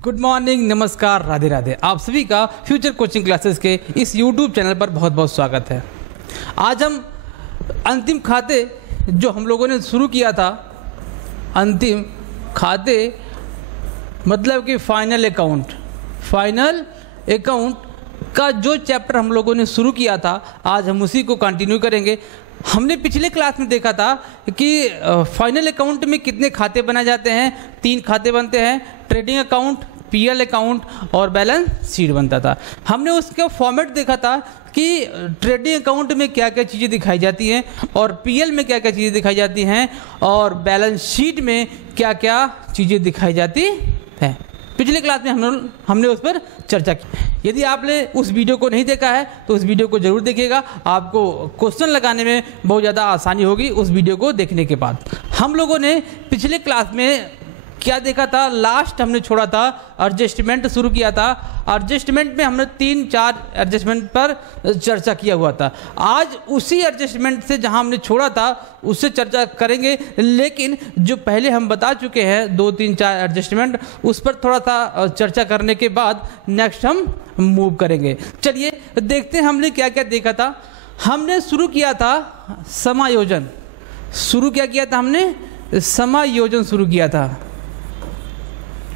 Good morning, नमस्कार, राधे राधे। आप सभी का फ्यूचर कोचिंग क्लासेस के इस यूट्यूब चैनल पर बहुत बहुत स्वागत है। आज हम अंतिम खाते जो हम लोगों ने शुरू किया था, अंतिम खाते मतलब कि फाइनल अकाउंट का जो चैप्टर हम लोगों ने शुरू किया था, आज हम उसी को कंटिन्यू करेंगे। हमने पिछले क्लास में देखा था कि फाइनल अकाउंट में कितने खाते बनाए जाते हैं। 3 खाते बनते हैं, ट्रेडिंग अकाउंट, पीएल अकाउंट और बैलेंस शीट बनता था। हमने उसका फॉर्मेट देखा था कि ट्रेडिंग अकाउंट में क्या क्या चीज़ें दिखाई जाती हैं और पीएल में क्या क्या चीज़ें दिखाई जाती हैं और बैलेंस शीट में क्या क्या चीज़ें दिखाई जाती हैं। पिछले क्लास में हमने उस पर चर्चा की। यदि आपने उस वीडियो को नहीं देखा है तो उस वीडियो को जरूर देखिएगा, आपको क्वेश्चन लगाने में बहुत ज़्यादा आसानी होगी उस वीडियो को देखने के बाद। हम लोगों ने पिछले क्लास में क्या देखा था, लास्ट हमने छोड़ा था एडजस्टमेंट शुरू किया था। एडजस्टमेंट में हमने 3-4 एडजस्टमेंट पर चर्चा किया हुआ था। आज उसी एडजस्टमेंट से जहां हमने छोड़ा था उससे चर्चा करेंगे, लेकिन जो पहले हम बता चुके हैं 2-3-4 एडजस्टमेंट, उस पर थोड़ा सा चर्चा करने के बाद नेक्स्ट हम मूव करेंगे। चलिए देखते हैं हमने क्या क्या देखा था। हमने शुरू किया था समायोजन। हमने समायोजन शुरू किया था,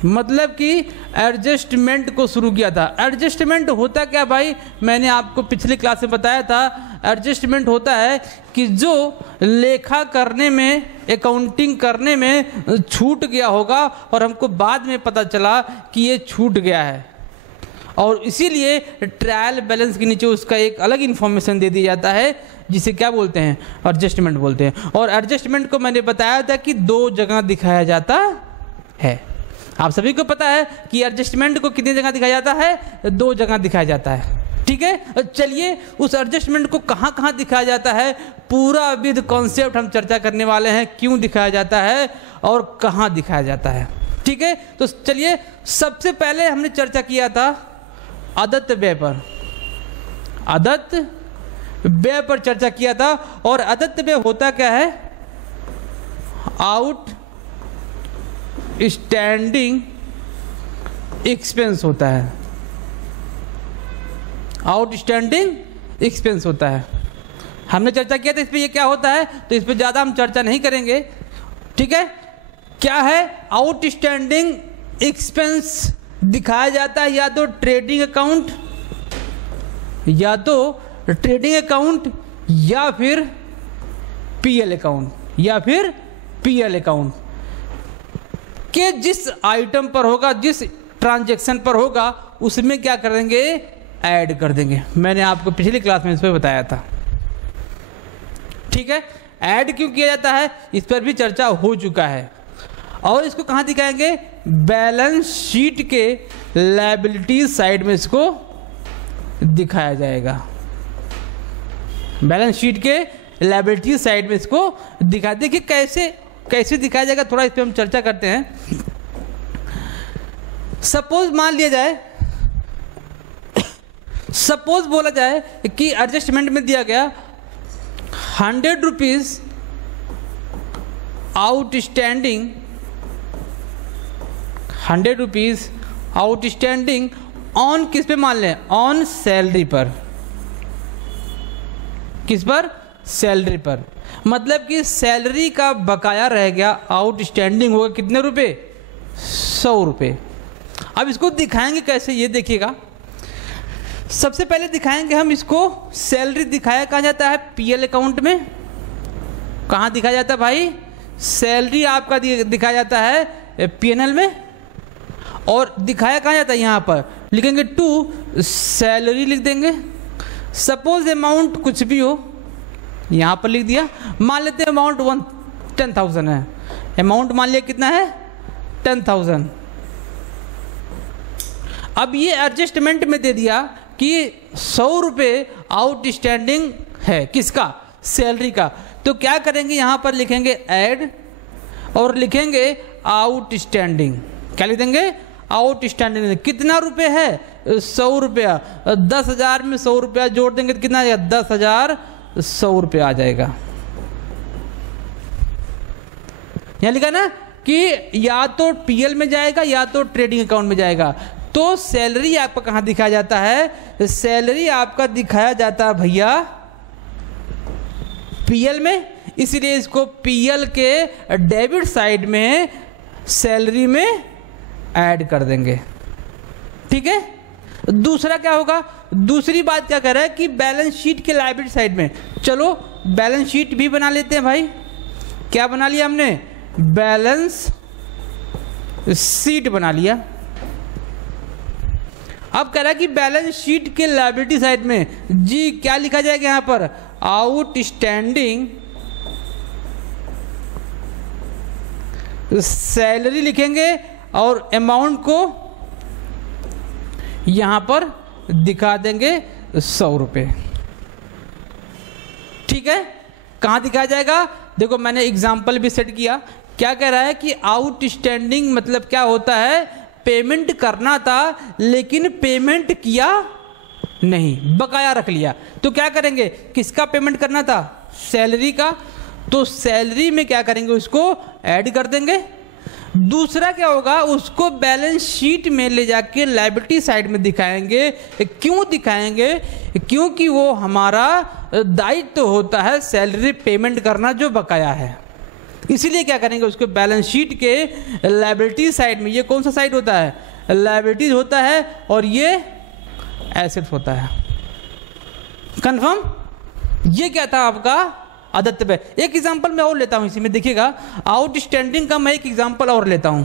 मतलब कि एडजस्टमेंट को शुरू किया था। एडजस्टमेंट होता क्या भाई, मैंने आपको पिछले क्लास में बताया था। एडजस्टमेंट होता है कि जो लेखा करने में, अकाउंटिंग करने में छूट गया होगा और हमको बाद में पता चला कि ये छूट गया है, और इसीलिए ट्रायल बैलेंस के नीचे उसका एक अलग इन्फॉर्मेशन दे दिया जाता है, जिसे क्या बोलते हैं, एडजस्टमेंट बोलते हैं। और एडजस्टमेंट को मैंने बताया था कि 2 जगह दिखाया जाता है। आप सभी को पता है कि एडजस्टमेंट को कितनी जगह दिखाया जाता है, 2 जगह दिखाया जाता है। ठीक है, चलिए उस एडजस्टमेंट को कहाँ कहाँ दिखाया जाता है, पूरा विद कॉन्सेप्ट हम चर्चा करने वाले हैं, क्यों दिखाया जाता है और कहाँ दिखाया जाता है। ठीक है, तो चलिए सबसे पहले हमने चर्चा किया था आदत व्यय पर। आदत व्यय पर चर्चा किया था, और आदत व्यय होता क्या है, आउट स्टैंडिंग एक्सपेंस होता है। आउटस्टैंडिंग एक्सपेंस होता है, हमने चर्चा किया था इस पे। ये क्या होता है, तो इस पे ज़्यादा हम चर्चा नहीं करेंगे। ठीक है, क्या है, आउटस्टैंडिंग एक्सपेंस दिखाया जाता है या तो ट्रेडिंग अकाउंट, या फिर पीएल अकाउंट, कि जिस आइटम पर होगा, जिस ट्रांजैक्शन पर होगा, उसमें क्या कर देंगे, ऐड कर देंगे। मैंने आपको पिछली क्लास में इस पर बताया था। ठीक है, ऐड क्यों किया जाता है इस पर भी चर्चा हो चुका है। और इसको कहाँ दिखाएंगे, बैलेंस शीट के लायबिलिटी साइड में इसको दिखाया जाएगा। बैलेंस शीट के लायबिलिटी साइड में इसको दिखा, देखिए कैसे दिखाया जाएगा, थोड़ा इस पर हम चर्चा करते हैं। सपोज मान लिया जाए, सपोज बोला जाए कि एडजस्टमेंट में दिया गया 100 rupees outstanding, 100 rupees outstanding on किस पे मान लें, ऑन सैलरी पर। किस पर, सैलरी पर। मतलब कि सैलरी का बकाया रह गया, आउटस्टैंडिंग होगा कितने रुपए, 100 रुपये। अब इसको दिखाएंगे कैसे, ये देखिएगा। सबसे पहले दिखाएंगे हम इसको, सैलरी दिखाया कहाँ जाता है, पीएल अकाउंट में। कहाँ दिखाया जाता है भाई, सैलरी आपका दिखाया जाता है पीएनएल में। और दिखाया कहाँ जाता है, यहाँ पर लिखेंगे टू सैलरी, लिख देंगे। सपोज अमाउंट कुछ भी हो, यहाँ पर लिख दिया। मान लेते हैं अमाउंट 10,000 है। अमाउंट मान लिया कितना है, 10,000। अब ये एडजस्टमेंट में दे दिया कि 100 रुपये आउटस्टैंडिंग है, किसका, सैलरी का। तो क्या करेंगे, यहाँ पर लिखेंगे ऐड और लिखेंगे आउटस्टैंडिंग। क्या लिख देंगे, आउटस्टैंडिंग। कितना रुपये है, 100 रुपया। 10,000 में 100 रुपया जोड़ देंगे तो कितना आएगा, 10,100 रुपये आ जाएगा। यहाँ लिखा ना कि या तो पीएल में जाएगा या तो ट्रेडिंग अकाउंट में जाएगा। तो सैलरी आपका कहाँ दिखाया जाता है? सैलरी आपका दिखाया जाता है भैया पीएल में, इसलिए इसको पीएल के डेबिट साइड में सैलरी में ऐड कर देंगे। ठीक है। दूसरा क्या होगा? दूसरी बात क्या कर रहा है कि बैलेंस शीट के लायबिलिटी साइड में, चलो बैलेंस शीट भी बना लेते हैं भाई। क्या बना लिया हमने? बैलेंस शीट बना लिया। अब कह रहा है कि बैलेंस शीट के लायबिलिटी साइड में जी क्या लिखा जाएगा यहां पर? आउटस्टैंडिंग सैलरी लिखेंगे और अमाउंट को यहां पर दिखा देंगे 100 रुपये। ठीक है। कहां दिखाया जाएगा? देखो मैंने एग्जाम्पल भी सेट किया। क्या कह रहा है कि आउटस्टैंडिंग मतलब क्या होता है? पेमेंट करना था लेकिन पेमेंट किया नहीं, बकाया रख लिया। तो क्या करेंगे? किसका पेमेंट करना था? सैलरी का। तो सैलरी में क्या करेंगे? उसको ऐड कर देंगे। दूसरा क्या होगा? उसको बैलेंस शीट में ले जाके लायबिलिटी साइड में दिखाएंगे। क्यों दिखाएंगे? क्योंकि वो हमारा दायित्व होता है सैलरी पेमेंट करना जो बकाया है। इसीलिए क्या करेंगे? उसको बैलेंस शीट के लायबिलिटी साइड में, ये कौन सा साइड होता है? लायबिलिटीज होता है और ये एसेट्स होता है। कंफर्म? ये क्या था आपका आदित्य पे। एक एग्जांपल मैं और लेता हूं इसी में, देखिएगा आउटस्टैंडिंग का मैं एक एग्जांपल और लेता हूं।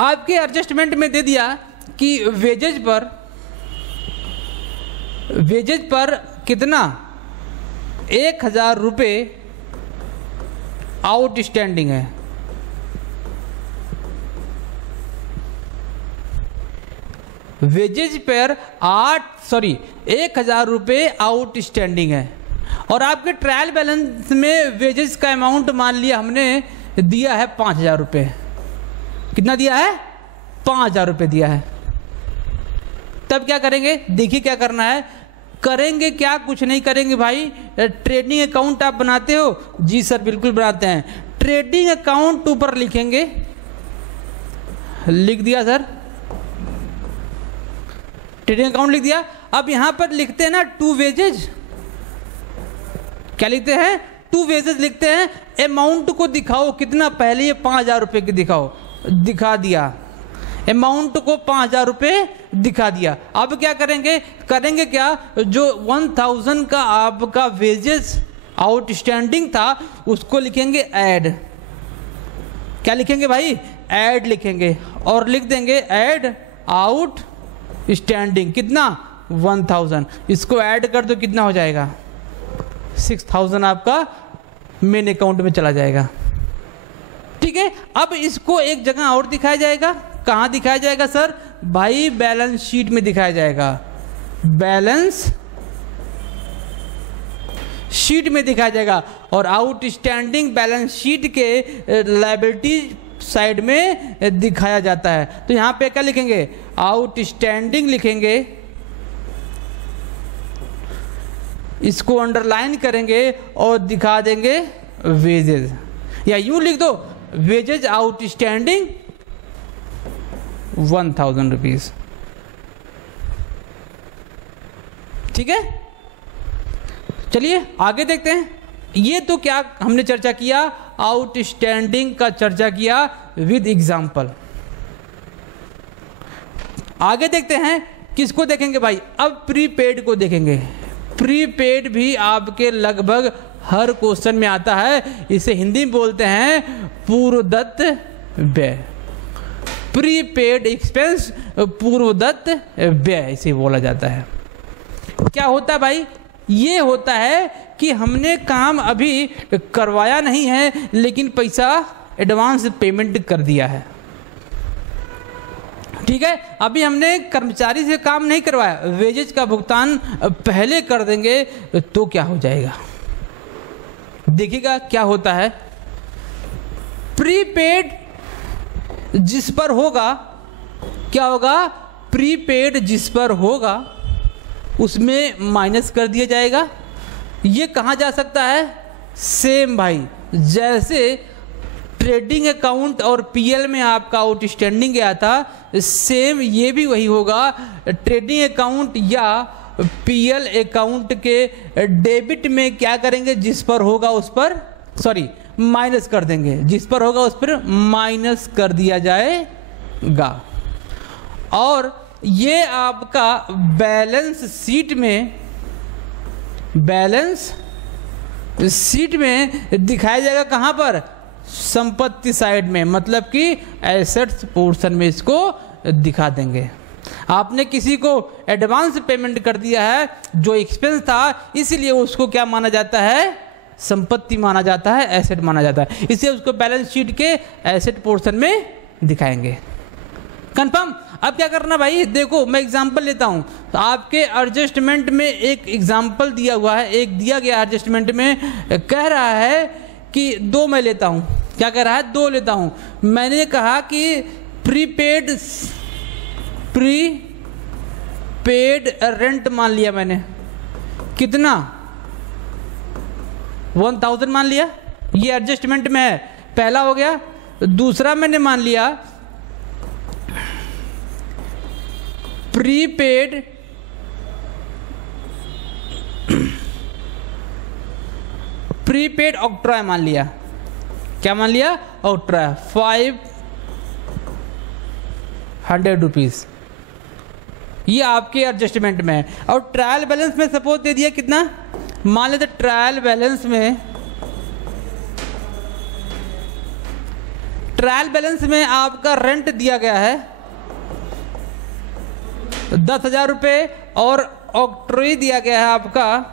आपके एडजस्टमेंट में दे दिया कि वेजेज पर कितना? 1000 रुपये आउटस्टैंडिंग है। वेजेज पर 1000 रुपये आउटस्टैंडिंग है और आपके ट्रायल बैलेंस में वेजेस का अमाउंट मान लिया हमने दिया है 5000 रुपये। कितना दिया है? 5000 रुपये दिया है। तब क्या करेंगे? देखिए क्या करना है। करेंगे क्या? कुछ नहीं करेंगे भाई। ट्रेडिंग अकाउंट आप बनाते हो? जी सर बिल्कुल बनाते हैं। ट्रेडिंग अकाउंट ऊपर लिखेंगे, लिख दिया सर, ट्रेडिंग अकाउंट लिख दिया। अब यहां पर लिखते हैं ना टू वेजेज। क्या लिखते हैं? टू वेजेज लिखते हैं। अमाउंट को दिखाओ कितना? पहले ये 5000 रुपये की दिखाओ, दिखा दिया। अमाउंट को 5000 रुपये दिखा दिया। अब क्या करेंगे? करेंगे क्या? जो 1000 का आपका वेजेस आउटस्टैंडिंग था उसको लिखेंगे ऐड। क्या लिखेंगे भाई? ऐड लिखेंगे और लिख देंगे ऐड आउट स्टैंडिंग। कितना? 1000। इसको ऐड कर दो, कितना हो जाएगा? 6000 आपका मेन अकाउंट में चला जाएगा। ठीक है। अब इसको एक जगह और दिखाया जाएगा। कहां दिखाया जाएगा सर? भाई बैलेंस शीट में दिखाया जाएगा। बैलेंस शीट में दिखाया जाएगा और आउटस्टैंडिंग बैलेंस शीट के लायबिलिटी साइड में दिखाया जाता है। तो यहां पे क्या लिखेंगे? आउटस्टैंडिंग लिखेंगे, इसको अंडरलाइन करेंगे और दिखा देंगे वेजेज, या यूं लिख दो वेजेज आउटस्टैंडिंग 1000 रुपीज। ठीक है। चलिए आगे देखते हैं। ये तो क्या हमने चर्चा किया? आउटस्टैंडिंग का चर्चा किया विद एग्जाम्पल। आगे देखते हैं। किसको देखेंगे भाई? अब प्रीपेड को देखेंगे। प्रीपेड भी आपके लगभग हर क्वेश्चन में आता है। इसे हिंदी में बोलते हैं पूर्वदत्त व्यय। प्रीपेड एक्सपेंस, पूर्वदत्त व्यय इसे बोला जाता है। क्या होता है भाई? ये होता है कि हमने काम अभी करवाया नहीं है लेकिन पैसा एडवांस पेमेंट कर दिया है। ठीक है। अभी हमने कर्मचारी से काम नहीं करवाया, वेजेज का भुगतान पहले कर देंगे तो क्या हो जाएगा? देखिएगा क्या होता है। प्रीपेड जिस पर होगा क्या होगा? प्रीपेड जिस पर होगा उसमें माइनस कर दिया जाएगा। ये कहाँ जा सकता है? सेम भाई, जैसे ट्रेडिंग अकाउंट और पीएल में आपका आउटस्टैंडिंग गया था, सेम ये भी वही होगा। ट्रेडिंग अकाउंट या पीएल अकाउंट के डेबिट में क्या करेंगे? जिस पर होगा उस पर माइनस कर देंगे, जिस पर होगा उस पर माइनस कर दिया जाएगा। और ये आपका बैलेंस शीट में दिखाया जाएगा। कहाँ पर? संपत्ति साइड में, मतलब कि एसेट्स पोर्शन में इसको दिखा देंगे। आपने किसी को एडवांस पेमेंट कर दिया है जो एक्सपेंस था, इसलिए उसको क्या माना जाता है? संपत्ति माना जाता है, एसेट माना जाता है। इसलिए उसको बैलेंस शीट के एसेट पोर्शन में दिखाएंगे। कंफर्म? अब क्या करना भाई, देखो मैं एग्जांपल लेता हूँ। तो आपके एडजस्टमेंट में एक एग्जांपल दिया हुआ है, एक दिया गया एडजस्टमेंट में कह रहा है कि 2 मैं लेता हूँ। क्या कह रहा है? 2 लेता हूँ। मैंने कहा कि प्रीपेड रेंट मान लिया मैंने, कितना? 1000 मान लिया। ये एडजस्टमेंट में है, पहला हो गया। दूसरा मैंने मान लिया प्रीपेड ऑक्ट्रॉय मान लिया। क्या मान लिया? Octroi 500 rupees. ये आपके एडजस्टमेंट में है। और ट्रायल बैलेंस में सपोज दे दिया कितना? मान लेते ट्रायल बैलेंस में आपका रेंट दिया गया है 10,000 रुपये और ऑक्ट्रॉय दिया गया है आपका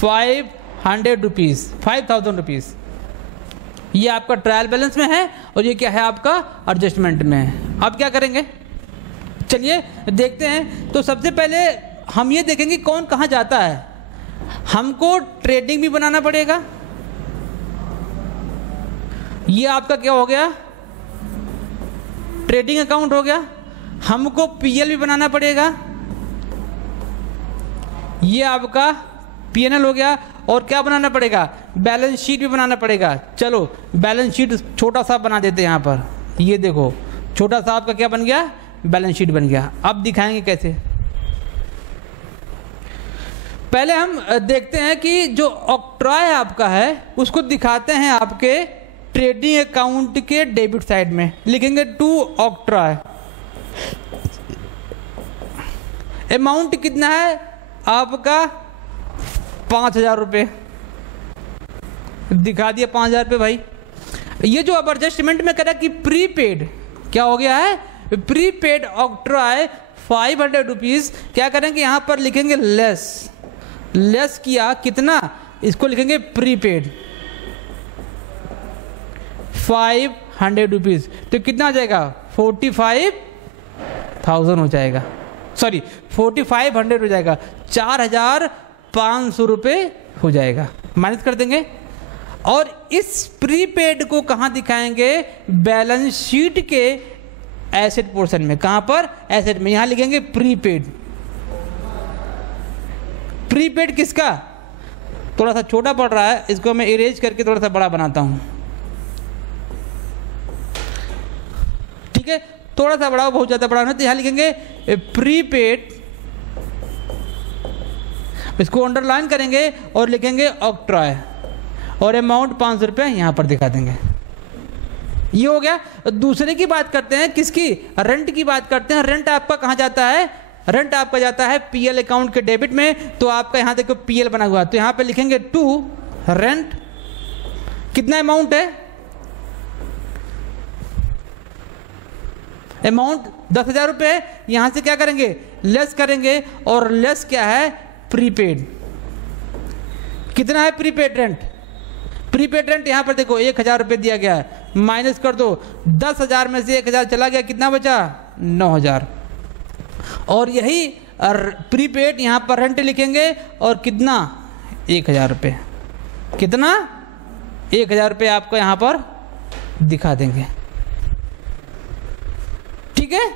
500 रुपीज, 5000 रुपीज। ये आपका ट्रायल बैलेंस में है और ये क्या है? आपका एडजस्टमेंट में है। अब क्या करेंगे? चलिए देखते हैं। तो सबसे पहले हम ये देखेंगे कौन कहाँ जाता है। हमको ट्रेडिंग भी बनाना पड़ेगा। ये आपका क्या हो गया? ट्रेडिंग अकाउंट हो गया। हमको पीएल भी बनाना पड़ेगा। ये आपका पीएनएल हो गया। और क्या बनाना पड़ेगा? बैलेंस शीट भी बनाना पड़ेगा। चलो बैलेंस शीट छोटा सा बना देते हैं यहाँ पर। ये देखो छोटा सा आपका क्या बन गया? बैलेंस शीट बन गया। अब दिखाएंगे कैसे। पहले हम देखते हैं कि जो ऑक्ट्रॉय आपका है उसको दिखाते हैं आपके ट्रेडिंग अकाउंट के डेबिट साइड में। लिखेंगे टू ऑक्ट्रॉय। अमाउंट कितना है आपका? 5000 रुपये। दिखा दिया 5000 रुपये भाई। ये जो अब एडजस्टमेंट में करा कि प्रीपेड क्या हो गया है? Prepaid octroi 500 rupees. क्या करेंगे? यहां पर लिखेंगे लेस किया कितना? इसको लिखेंगे प्रीपेड 500 रुपीज। तो कितना हो जाएगा? 45,000 हो जाएगा। 4500 हो जाएगा। 4500 रुपये हो जाएगा। माइनस कर देंगे। और इस प्रीपेड को कहाँ दिखाएंगे? बैलेंस शीट के एसेट पोर्शन में। कहाँ पर? एसेट में। यहां लिखेंगे प्रीपेड किसका? थोड़ा सा छोटा पड़ रहा है, इसको मैं इरेज करके थोड़ा सा बड़ा बनाता हूं। ठीक है, थोड़ा सा बड़ा, बहुत ज्यादा बड़ा नहीं। तो यहां लिखेंगे प्रीपेड, इसको अंडरलाइन करेंगे और लिखेंगे ऑक्ट्रॉय और अमाउंट 500 रुपये यहां पर दिखा देंगे। ये हो गया। दूसरे की बात करते हैं, किसकी? रेंट की बात करते हैं। रेंट आपका कहां जाता है? रेंट आपका जाता है पीएल अकाउंट के डेबिट में। तो आपका यहां देखो पीएल बना हुआ, तो यहां पे लिखेंगे टू रेंट। कितना अमाउंट है? अमाउंट 10,000 रुपये। यहां से क्या करेंगे? लेस करेंगे। और लेस क्या है? प्रीपेड। कितना है प्रीपेड रेंट? प्रीपेड रेंट यहां पर देखो 1000 रुपये दिया गया है, माइनस कर दो। 10,000 में से 1000 चला गया, कितना बचा? 9,000। और यही प्रीपेड यहां पर रेंट लिखेंगे और कितना? 1000 रुपये। कितना? 1000 रुपये आपको यहां पर दिखा देंगे। ठीक ठीक है,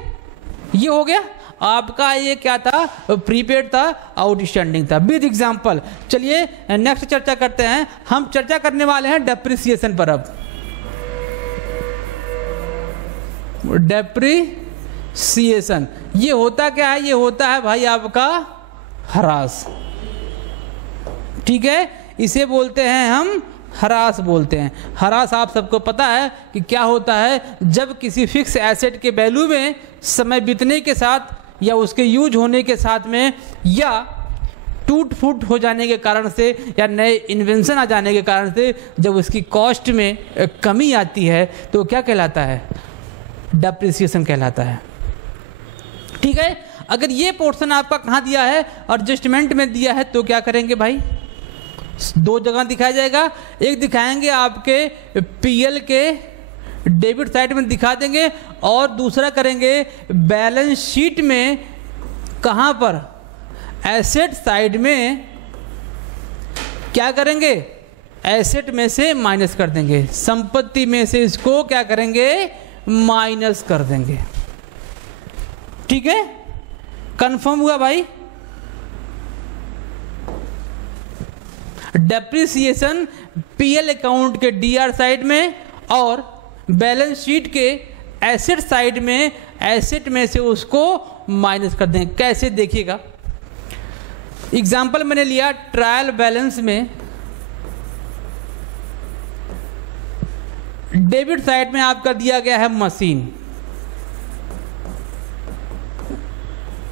ये हो गया आपका। ये क्या था, प्रीपेड था, आउटस्टैंडिंग था विद एग्जाम्पल। चलिए नेक्स्ट चर्चा करते हैं। हम चर्चा करने वाले हैं डेप्रिसिएशन पर। अब डेप्रिसिएशन ये होता क्या है, ये होता है भाई आपका ह्रास, ठीक है, इसे बोलते हैं हम ह्रास बोलते हैं। ह्रास आप सबको पता है कि क्या होता है, जब किसी फिक्स एसेट के वैल्यू में समय बीतने के साथ या उसके यूज होने के साथ में या टूट फूट हो जाने के कारण से या नए इन्वेंशन आ जाने के कारण से जब उसकी कॉस्ट में कमी आती है तो क्या कहलाता है, डेप्रिसिएशन कहलाता है। ठीक है, अगर ये पोर्शन आपका कहाँ दिया है, एडजस्टमेंट में दिया है, तो क्या करेंगे भाई, दो जगह दिखाया जाएगा। एक दिखाएंगे आपके पीएल के डेबिट साइड में दिखा देंगे और दूसरा करेंगे बैलेंस शीट में, कहाँ पर, एसेट साइड में क्या करेंगे, एसेट में से माइनस कर देंगे, संपत्ति में से इसको क्या करेंगे, माइनस कर देंगे। ठीक है, कंफर्म हुआ भाई। डेप्रिसिएशन पीएल अकाउंट के डीआर साइड में और बैलेंस शीट के एसेट साइड में, एसेट में से उसको माइनस कर देंगे। कैसे, देखिएगा, एग्जाम्पल मैंने लिया ट्रायल बैलेंस में, डेबिट साइड में आपका दिया गया है मशीन,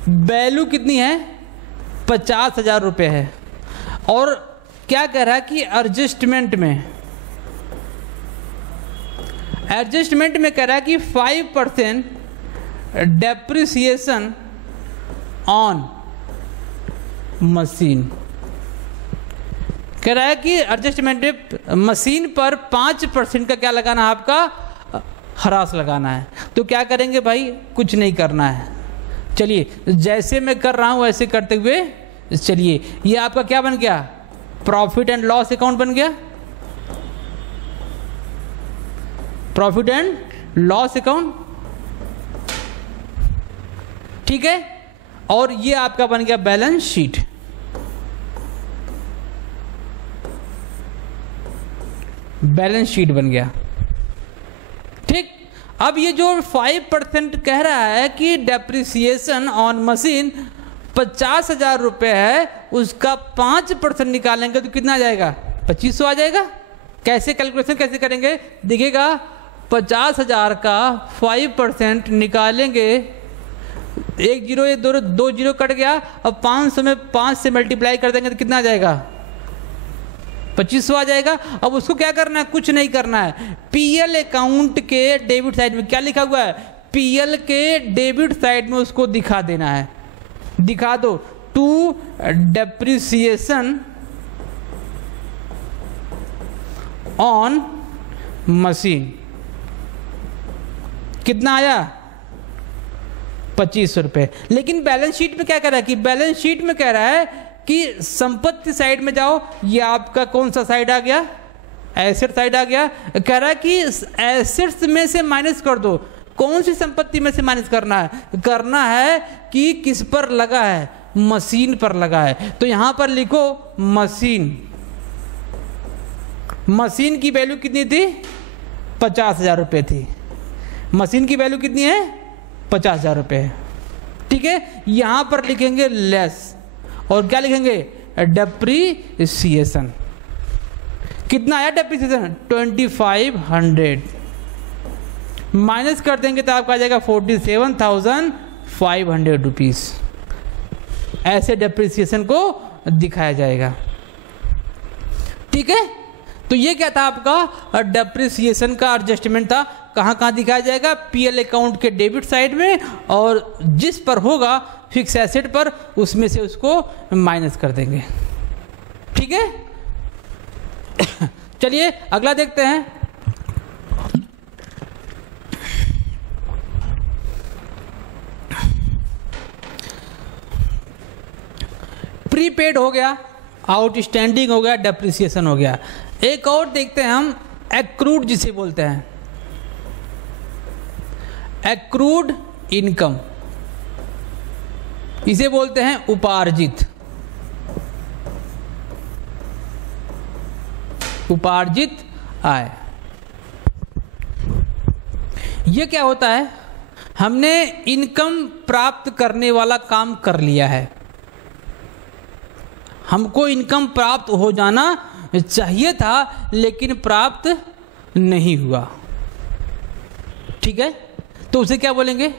वैल्यू कितनी है, 50,000 रुपये है, और क्या कह रहा है कि एडजस्टमेंट में कह रहा है कि 5% डेप्रिसिएशन ऑन मशीन। कह रहा है कि एडजस्टमेंट मशीन पर 5% का क्या लगाना है, आपका ह्रास लगाना है। तो क्या करेंगे भाई, कुछ नहीं करना है। चलिए जैसे मैं कर रहा हूं वैसे करते हुए चलिए, ये आपका क्या बन गया, प्रॉफिट एंड लॉस अकाउंट बन गया, प्रॉफिट एंड लॉस अकाउंट, ठीक है, और ये आपका बन गया बैलेंस शीट। बैलेंस शीट बन गया। ठीक, अब ये जो 5% कह रहा है कि डेप्रिसिएशन ऑन मशीन 50,000 रुपये है, उसका 5% निकालेंगे तो कितना आ जाएगा, 2500 आ जाएगा। कैसे कैलकुलेशन कैसे करेंगे, देखिएगा, 50,000 का 5% निकालेंगे, एक जीरो, ये दो जीरो कट गया, अब 500 में 5 से मल्टीप्लाई कर देंगे तो कितना आ जाएगा, 2500 आ जाएगा। अब उसको क्या करना है, कुछ नहीं करना है, पीएल अकाउंट के डेबिट साइड में क्या लिखा हुआ है, पीएल के डेबिट साइड में उसको दिखा देना है, दिखा दो, टू डेप्रिसिएशन ऑन मशीन, कितना आया, 2500 रुपये। लेकिन बैलेंस शीट में क्या कह रहा है कि बैलेंस शीट में कह रहा है कि संपत्ति साइड में जाओ, ये आपका कौन सा साइड आ गया, एसेट साइड आ गया। कह रहा है कि एसेट्स में से माइनस कर दो, कौन सी संपत्ति में से माइनस करना है, करना है कि किस पर लगा है, मशीन पर लगा है। तो यहां पर लिखो मशीन, मशीन की वैल्यू कितनी थी, 50,000 रुपये थी, मशीन की वैल्यू कितनी है, 50,000 रुपये। ठीक है, यहां पर लिखेंगे लेस, और क्या लिखेंगे, डेप्रिसिएशन। कितना आया डेप्रिसिएशन, 2500, माइनस कर देंगे तो आपका आ जाएगा 47,500 रुपीज। ऐसे डेप्रिसिएशन को दिखाया जाएगा। ठीक है, तो ये क्या था आपका डेप्रिसिएशन का एडजस्टमेंट था। कहाँ कहाँ दिखाया जाएगा, पीएल अकाउंट के डेबिट साइड में, और जिस पर होगा फिक्स एसेट पर उसमें से उसको माइनस कर देंगे। ठीक है, चलिए अगला देखते हैं। प्रीपेड हो गया, आउटस्टैंडिंग हो गया, डेप्रिसिएशन हो गया। एक और देखते हैं हम, एक्रूड जिसे बोलते हैं, एक्रूड इनकम, इसे बोलते हैं उपार्जित, उपार्जित आय। ये क्या होता है, हमने इनकम प्राप्त करने वाला काम कर लिया है, हमको इनकम प्राप्त हो जाना चाहिए था लेकिन प्राप्त नहीं हुआ, ठीक है, तो उसे क्या बोलेंगे,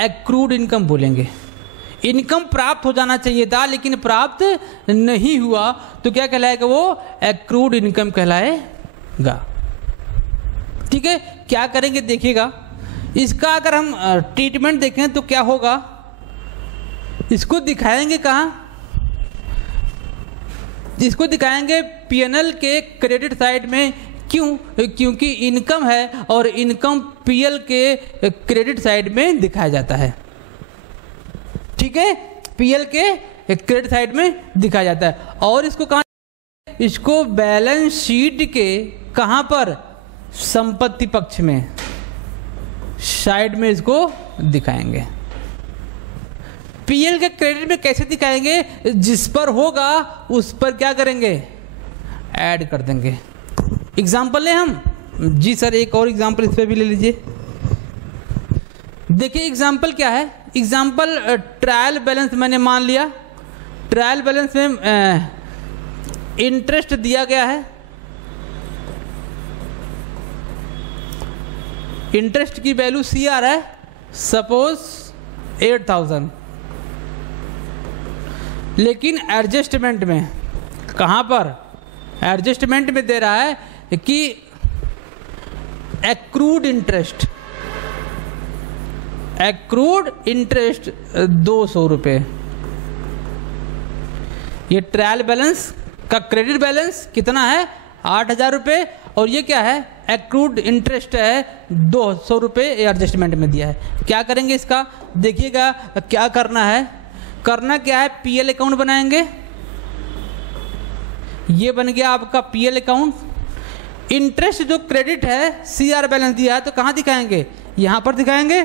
एक्रूड इनकम बोलेंगे। इनकम प्राप्त हो जाना चाहिए था लेकिन प्राप्त नहीं हुआ तो क्या कहलाएगा, वो एक्रूड इनकम कहलाएगा, ठीक है। क्या करेंगे देखिएगा, इसका अगर हम ट्रीटमेंट देखें तो क्या होगा, इसको दिखाएंगे कहाँ, इसको दिखाएंगे पीएनएल के क्रेडिट साइड में। क्यों, क्योंकि इनकम है और इनकम पीएल के क्रेडिट साइड में दिखाया जाता है, ठीक है, पीएल के क्रेडिट साइड में दिखाया जाता है। और इसको कहाँ, इसको बैलेंस शीट के कहाँ पर, संपत्ति पक्ष में साइड में इसको दिखाएंगे। पीएल के क्रेडिट में कैसे दिखाएंगे, जिस पर होगा उस पर क्या करेंगे, ऐड कर देंगे। एग्जाम्पल लें हम, जी सर एक और एग्जाम्पल इस पर भी ले लीजिए। देखिए एग्जाम्पल क्या है, एग्जाम्पल ट्रायल बैलेंस मैंने मान लिया, ट्रायल बैलेंस में इंटरेस्ट दिया गया है, इंटरेस्ट की वैल्यू CR है, सपोज 8000, लेकिन एडजस्टमेंट में कहाँ पर, एडजस्टमेंट में दे रहा है कि एक्रूड इंटरेस्ट, एक्रूड इंटरेस्ट 200 रुपये। ये ट्रायल बैलेंस का क्रेडिट बैलेंस कितना है, 8000 रुपये, और ये क्या है, एक्रूड इंटरेस्ट है 200 रुपये एडजस्टमेंट में दिया है। क्या करेंगे इसका, देखिएगा क्या करना है, करना क्या है, पीएल अकाउंट बनाएंगे, ये बन गया आपका पीएल अकाउंट। इंटरेस्ट जो क्रेडिट है CR बैलेंस दिया है तो कहाँ दिखाएंगे, यहां पर दिखाएंगे।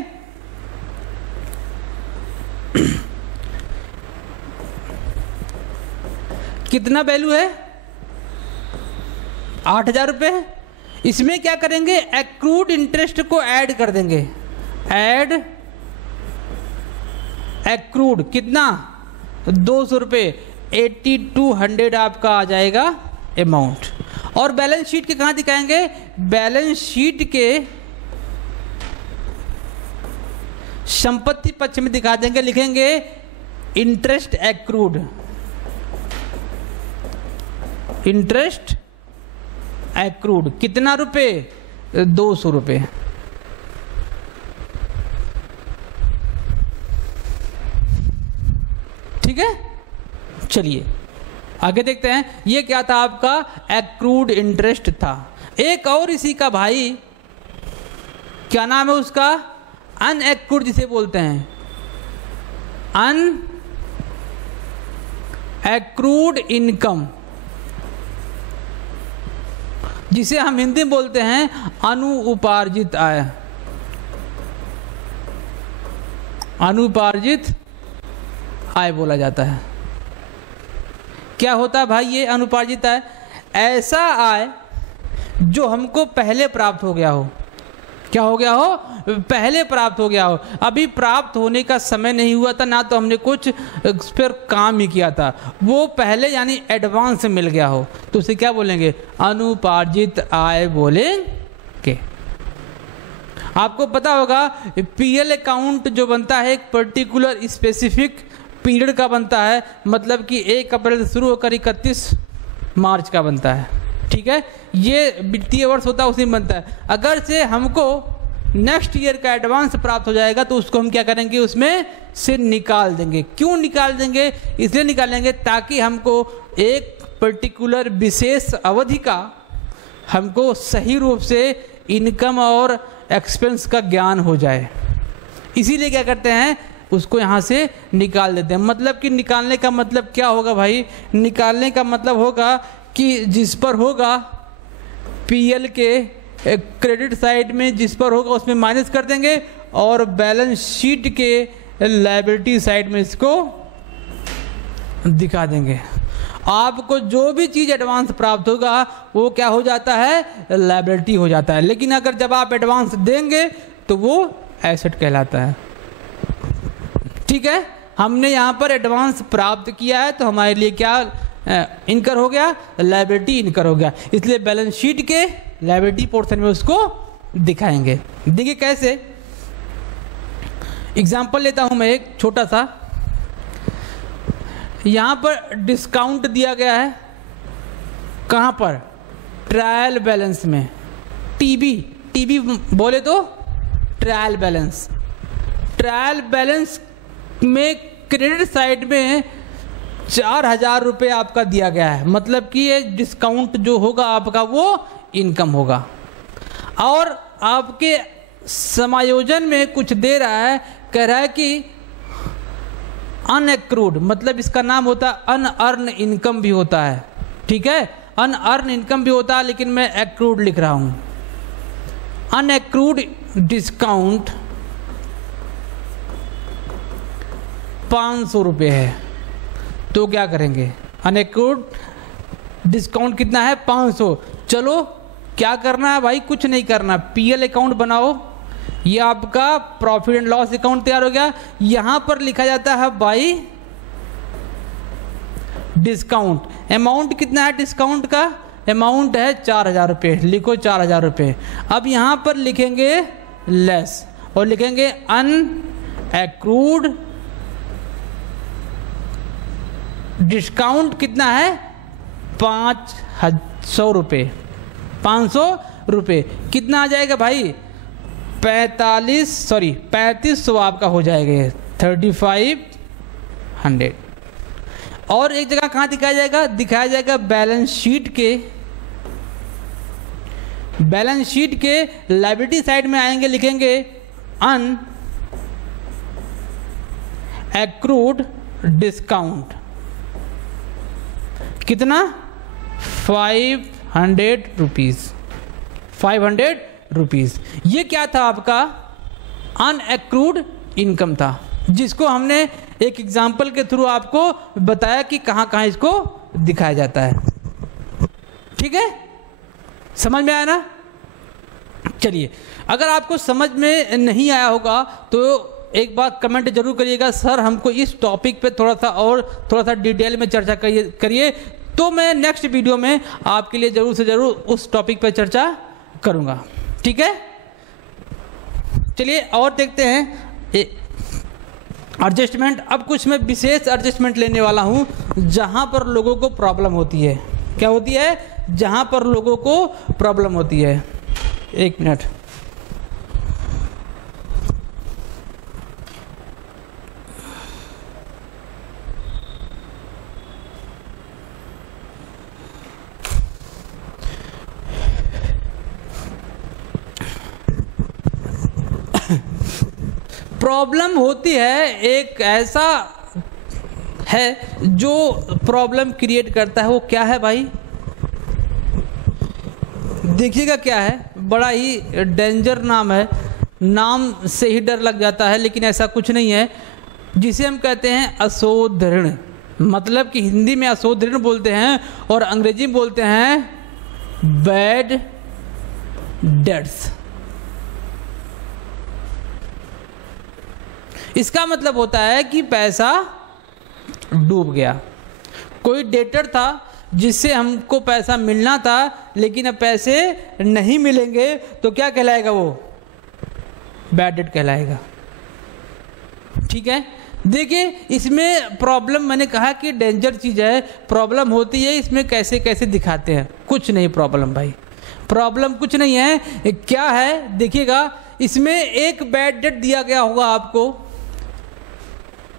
कितना वैल्यू है, 8000 रुपये। इसमें क्या करेंगे, एक्रूड इंटरेस्ट को ऐड कर देंगे, ऐड एक्रूड कितना, 200 रुपये, 8200 आपका आ जाएगा अमाउंट। और बैलेंस शीट के कहाँ दिखाएंगे, बैलेंस शीट के संपत्ति पक्ष में दिखा देंगे, लिखेंगे इंटरेस्ट एक्रूड, इंटरेस्ट एक्रूड कितना रुपए, 200 रुपये। ठीक है, चलिए आगे देखते हैं। ये क्या था, आपका एक्रूड इंटरेस्ट था। एक और इसी का भाई, क्या नाम है उसका, अनएक्रूड जिसे बोलते हैं, अनएक्रूड इनकम, जिसे हम हिंदी में बोलते हैं अनुउपार्जित आय, अनुपार्जित आय बोला जाता है। क्या होता है भाई ये अनुपार्जित आय, ऐसा आय जो हमको पहले प्राप्त हो गया हो, क्या हो गया हो, पहले प्राप्त हो गया हो, अभी प्राप्त होने का समय नहीं हुआ था, ना तो हमने कुछ उस पर काम ही किया था, वो पहले यानी एडवांस मिल गया हो, तो उसे क्या बोलेंगे, अनुपार्जित आय बोलेंगे। आपको पता होगा पीएल अकाउंट जो बनता है एक पर्टिकुलर स्पेसिफिक पीरियड का बनता है, मतलब कि 1 अप्रैल से शुरू होकर 31 मार्च का बनता है। ठीक है, ये वित्तीय वर्ष होता है, उसी में बनता है। अगर से हमको नेक्स्ट ईयर का एडवांस प्राप्त हो जाएगा तो उसको हम क्या करेंगे, उसमें से निकाल देंगे। क्यों निकाल देंगे, इसलिए निकालेंगे ताकि हमको एक पर्टिकुलर विशेष अवधि का हमको सही रूप से इनकम और एक्सपेंस का ज्ञान हो जाए। इसीलिए क्या करते हैं, उसको यहाँ से निकाल देते हैं। मतलब कि निकालने का मतलब क्या होगा भाई, निकालने का मतलब होगा कि जिस पर होगा पीएल के क्रेडिट साइड में जिस पर होगा उसमें माइनस कर देंगे, और बैलेंस शीट के लायबिलिटी साइड में इसको दिखा देंगे। आपको जो भी चीज़ एडवांस प्राप्त होगा वो क्या हो जाता है, लायबिलिटी हो जाता है। लेकिन अगर जब आप एडवांस देंगे तो वो एसेट कहलाता है। ठीक है, हमने यहाँ पर एडवांस प्राप्त किया है तो हमारे लिए क्या इनकर हो गया, लायबिलिटी इनकर हो गया। इसलिए बैलेंस शीट के लायबिलिटी पोर्शन में उसको दिखाएंगे। देखिए कैसे, एग्जाम्पल लेता हूं मैं एक छोटा सा। यहां पर डिस्काउंट दिया गया है, कहां पर, ट्रायल बैलेंस में। टीबी बोले तो ट्रायल बैलेंस। ट्रायल बैलेंस में क्रेडिट साइड में 4,000 रुपये आपका दिया गया है, मतलब कि ये डिस्काउंट जो होगा आपका वो इनकम होगा। और आपके समायोजन में कुछ दे रहा है, कह रहा है कि अनएक्रूड, मतलब इसका नाम होता है अनअर्न इनकम भी होता है। ठीक है, अनअर्न इनकम भी होता है, लेकिन मैं एक्रूड लिख रहा हूं। अनएक्रूड डिस्काउंट 500 रुपये है, तो क्या करेंगे, अनएक्रूड डिस्काउंट कितना है, 500। चलो क्या करना है भाई, कुछ नहीं करना, पीएल अकाउंट बनाओ। ये आपका प्रॉफिट एंड लॉस अकाउंट तैयार हो गया। यहां पर लिखा जाता है बाई डिस्काउंट। अमाउंट कितना है डिस्काउंट का, अमाउंट है 4,000 रुपये, लिखो 4,000 रुपये। अब यहां पर लिखेंगे लेस और लिखेंगे अनएक्रूड डिस्काउंट कितना है, 500 रुपये। 500 रुपये कितना आ जाएगा भाई, 3500 आपका हो जाएगा, 3500। और एक जगह कहाँ दिखाया जाएगा, दिखाया जाएगा बैलेंस शीट के, बैलेंस शीट के लायबिलिटी साइड में आएंगे, लिखेंगे अन एक्रूड डिस्काउंट कितना, 500 रुपीज़। 500 रुपीज़। ये क्या था आपका, अनएक्रूड इनकम था, जिसको हमने एक एग्जाम्पल के थ्रू आपको बताया कि कहाँ कहाँ इसको दिखाया जाता है। ठीक है, समझ में आया ना। चलिए, अगर आपको समझ में नहीं आया होगा तो एक बात कमेंट जरूर करिएगा, सर हमको इस टॉपिक पे थोड़ा सा डिटेल में चर्चा करिए, तो मैं नेक्स्ट वीडियो में आपके लिए जरूर से जरूर उस टॉपिक पे चर्चा करूँगा। ठीक है, चलिए और देखते हैं एडजस्टमेंट। अब कुछ मैं विशेष एडजस्टमेंट लेने वाला हूं जहां पर लोगों को प्रॉब्लम होती है। क्या होती है, जहां पर लोगों को प्रॉब्लम होती है। एक मिनट, प्रॉब्लम होती है, एक ऐसा है जो प्रॉब्लम क्रिएट करता है। वो क्या है भाई, देखिएगा क्या है, बड़ा ही डेंजर नाम है, नाम से ही डर लग जाता है, लेकिन ऐसा कुछ नहीं है। जिसे हम कहते हैं अशोध ऋण, मतलब कि हिंदी में अशोध ऋण बोलते हैं और अंग्रेजी में बोलते हैं बैड डेट्स। इसका मतलब होता है कि पैसा डूब गया। कोई डेटर था जिससे हमको पैसा मिलना था, लेकिन अब पैसे नहीं मिलेंगे, तो क्या कहलाएगा, वो बैड डेट कहलाएगा। ठीक है, देखिए इसमें प्रॉब्लम, मैंने कहा कि डेंजर चीज़ है, प्रॉब्लम होती है। इसमें कैसे कैसे दिखाते हैं, कुछ नहीं प्रॉब्लम भाई, प्रॉब्लम कुछ नहीं है। क्या है देखिएगा, इसमें एक बैड डेट दिया गया होगा आपको,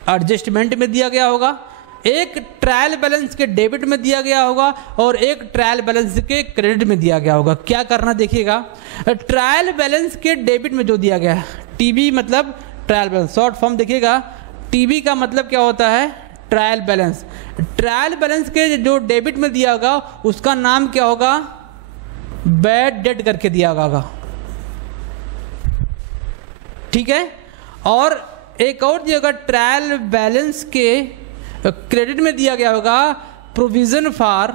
एडजस्टमेंट में दिया गया होगा, एक ट्रायल बैलेंस के डेबिट में दिया गया होगा और एक ट्रायल बैलेंस के क्रेडिट में दिया गया होगा। क्या करना देखिएगा, ट्रायल बैलेंस के डेबिट में जो दिया गया है, टीबी मतलब ट्रायल बैलेंस, शॉर्ट फॉर्म देखिएगा, टीबी का मतलब क्या होता है, ट्रायल बैलेंस। ट्रायल बैलेंस के जो डेबिट में दिया होगा उसका नाम क्या होगा, बैड डेट करके दिया होगा। ठीक है। और एक और दिया होगा ट्रायल बैलेंस के क्रेडिट में दिया गया होगा प्रोविजन फॉर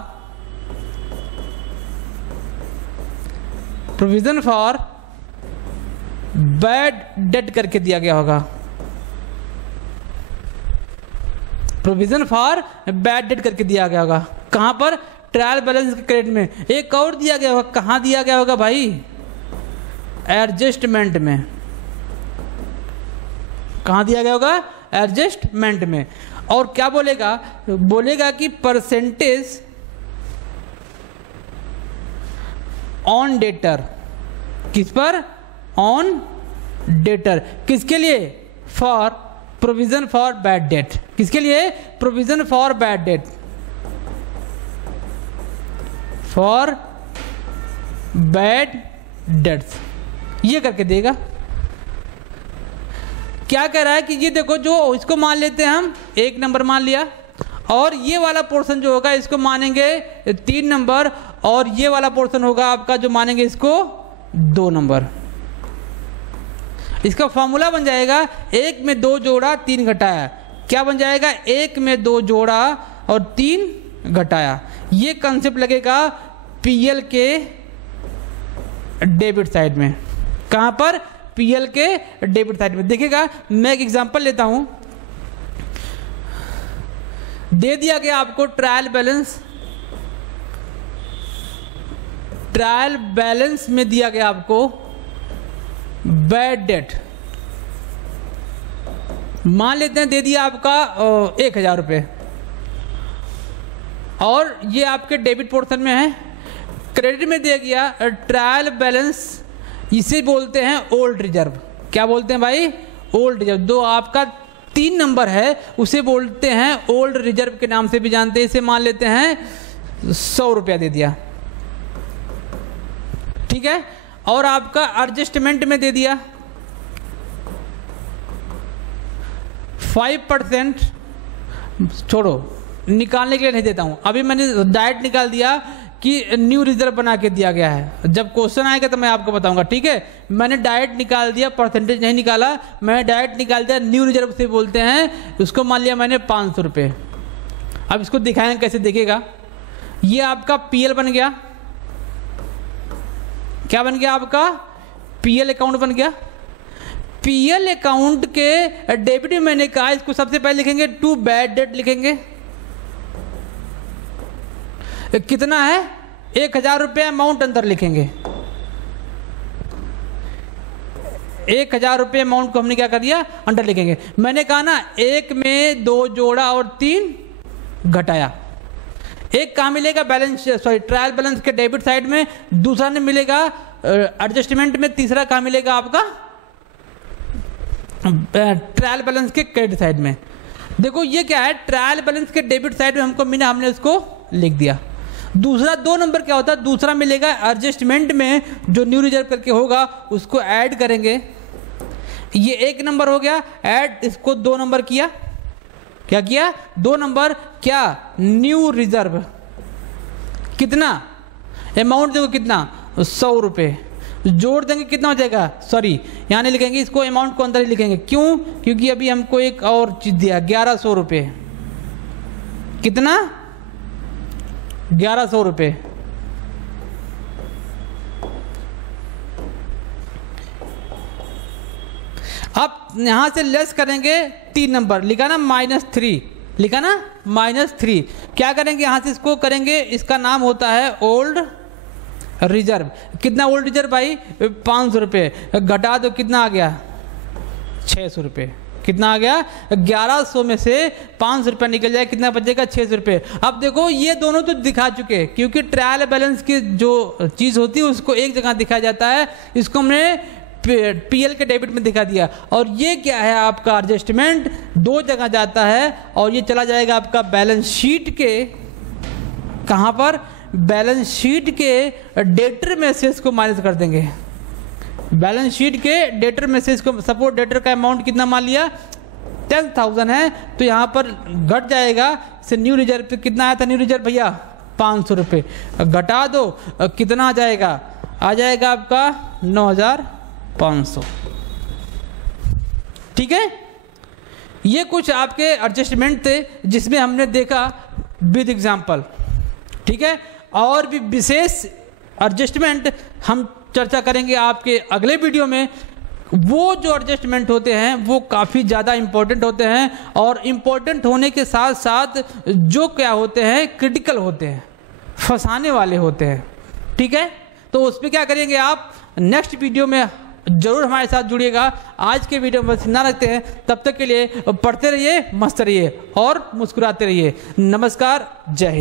बैड डेट करके दिया गया होगा, प्रोविजन फॉर बैड डेट करके दिया गया होगा। कहां पर? ट्रायल बैलेंस के क्रेडिट में। एक और दिया गया होगा, कहां दिया गया होगा भाई? एडजस्टमेंट में। कहां दिया गया होगा? एडजस्टमेंट में। और क्या बोलेगा? बोलेगा कि परसेंटेज ऑन डेटर। किस पर? On debtor. किसके लिए? For provision for bad debt. किसके लिए? Provision for bad debt, for bad debts, ये करके देगा। क्या कह रहा है कि ये देखो, जो इसको मान लेते हैं हम 1 नंबर मान लिया, और ये वाला पोर्शन जो होगा इसको मानेंगे 3 नंबर, और ये वाला पोर्शन होगा आपका जो मानेंगे इसको 2 नंबर। इसका फॉर्मूला बन जाएगा 1 में 2 जोड़ा 3 घटाया। क्या बन जाएगा? 1 में 2 जोड़ा और 3 घटाया। ये कंसेप्ट लगेगा पीएल के डेबिट साइड में। कहां पर? पीएल के डेबिट साइड में। देखिएगा, मैं एक एग्जांपल लेता हूं। दे दिया गया आपको ट्रायल बैलेंस में दिया गया आपको बैड डेट। मान लेते हैं दे दिया आपका 1000 रुपये, और ये आपके डेबिट पोर्शन में है। क्रेडिट में दिया गया ट्रायल बैलेंस, इसे बोलते हैं ओल्ड रिजर्व। क्या बोलते हैं भाई? Old reserve. जो आपका 3 नंबर है उसे बोलते हैं ओल्ड रिजर्व के नाम से भी जानते हैं। इसे मान लेते हैं 100 रुपया दे दिया, ठीक है। और आपका एडजस्टमेंट में दे दिया 5%, छोड़ो निकालने के लिए नहीं देता हूं, अभी मैंने डायरेक्ट निकाल दिया कि न्यू रिजर्व बना के दिया गया है। जब क्वेश्चन आएगा तो मैं आपको बताऊंगा, ठीक है। मैंने डायरेक्ट निकाल दिया, परसेंटेज नहीं निकाला, मैंने डायरेक्ट निकाल दिया। न्यू रिजर्व से बोलते हैं, उसको मान लिया मैंने 500 रुपये। अब इसको दिखाएंगे कैसे, देखिएगा। ये आपका पीएल बन गया। क्या बन गया आपका? पीएल अकाउंट बन गया। पीएल अकाउंट के डेबिट में मैंने कहा इसको सबसे पहले लिखेंगे टू बैड डेट लिखेंगे। कितना है? 1000 रुपये अमाउंट अंदर लिखेंगे। 1000 रुपये अमाउंट को हमने क्या कर दिया? अंदर लिखेंगे। मैंने कहा ना 1 में 2 जोड़ा और 3 घटाया। एक कहाँ मिलेगा? ट्रायल बैलेंस के डेबिट साइड में, दूसरा ने मिलेगा एडजस्टमेंट में, तीसरा कहाँ मिलेगा आपका? ट्रायल बैलेंस के क्रेडिट साइड में। देखो ये क्या है? ट्रायल बैलेंस के डेबिट साइड में हमको मिला, हमने उसको लिख दिया। दूसरा 2 नंबर क्या होता है? दूसरा मिलेगा एडजस्टमेंट में, जो न्यू रिजर्व करके होगा उसको ऐड करेंगे। ये 1 नंबर हो गया, ऐड इसको 2 नंबर किया। क्या किया? 2 नंबर। क्या? New reserve. कितना अमाउंट? देखो कितना, 100 रुपये। जोड़ देंगे कितना हो जाएगा? सॉरी, यहाँ नहीं लिखेंगे, इसको अमाउंट को अंदर ही लिखेंगे। क्यों? क्योंकि अभी हमको एक और चीज दिया, 1100 रुपये। कितना? 1100 रुपये। अब यहां से लेस करेंगे 3 नंबर, लिखा ना -3, लिखा ना -3। क्या करेंगे? यहां से इसको करेंगे, इसका नाम होता है ओल्ड रिजर्व। कितना ओल्ड रिजर्व भाई? 500 रुपये। घटा दो, कितना आ गया? 600 रुपये। कितना आ गया? 1100 में से 500 रुपये निकल जाए, कितना बचेगा? 600 रुपये। अब देखो ये दोनों तो दिखा चुके, क्योंकि ट्रायल बैलेंस की जो चीज़ होती है उसको एक जगह दिखाया जाता है, इसको हमने पीएल के डेबिट में दिखा दिया। और ये क्या है आपका? एडजस्टमेंट 2 जगह जाता है, और ये चला जाएगा आपका बैलेंस शीट के, कहाँ पर? बैलेंस शीट के डेटर में से इसको माइनस कर देंगे। बैलेंस शीट के डेटर में से इसको, सपोर्ट डेटर का अमाउंट कितना मान लिया? 10,000 है, तो यहाँ पर घट जाएगा। से न्यू रिजर्व पे कितना आया था? न्यू रिजर्व भैया 500 रुपये। घटा दो, कितना आ जाएगा? आ जाएगा आपका 9,500। ठीक है, ये कुछ आपके एडजस्टमेंट थे जिसमें हमने देखा विद एग्जाम्पल। ठीक है, और भी विशेष एडजस्टमेंट हम चर्चा करेंगे आपके अगले वीडियो में। वो जो एडजस्टमेंट होते हैं वो काफ़ी ज़्यादा इम्पोर्टेंट होते हैं, और इम्पोर्टेंट होने के साथ साथ जो क्या होते हैं, क्रिटिकल होते हैं, फंसाने वाले होते हैं। ठीक है, तो उस पर क्या करेंगे आप नेक्स्ट वीडियो में जरूर हमारे साथ जुड़िएगा। आज के वीडियो में बस इतना रखते हैं, तब तक के लिए पढ़ते रहिए, मस्त रहिए और मुस्कुराते रहिए। नमस्कार, जय हिंद।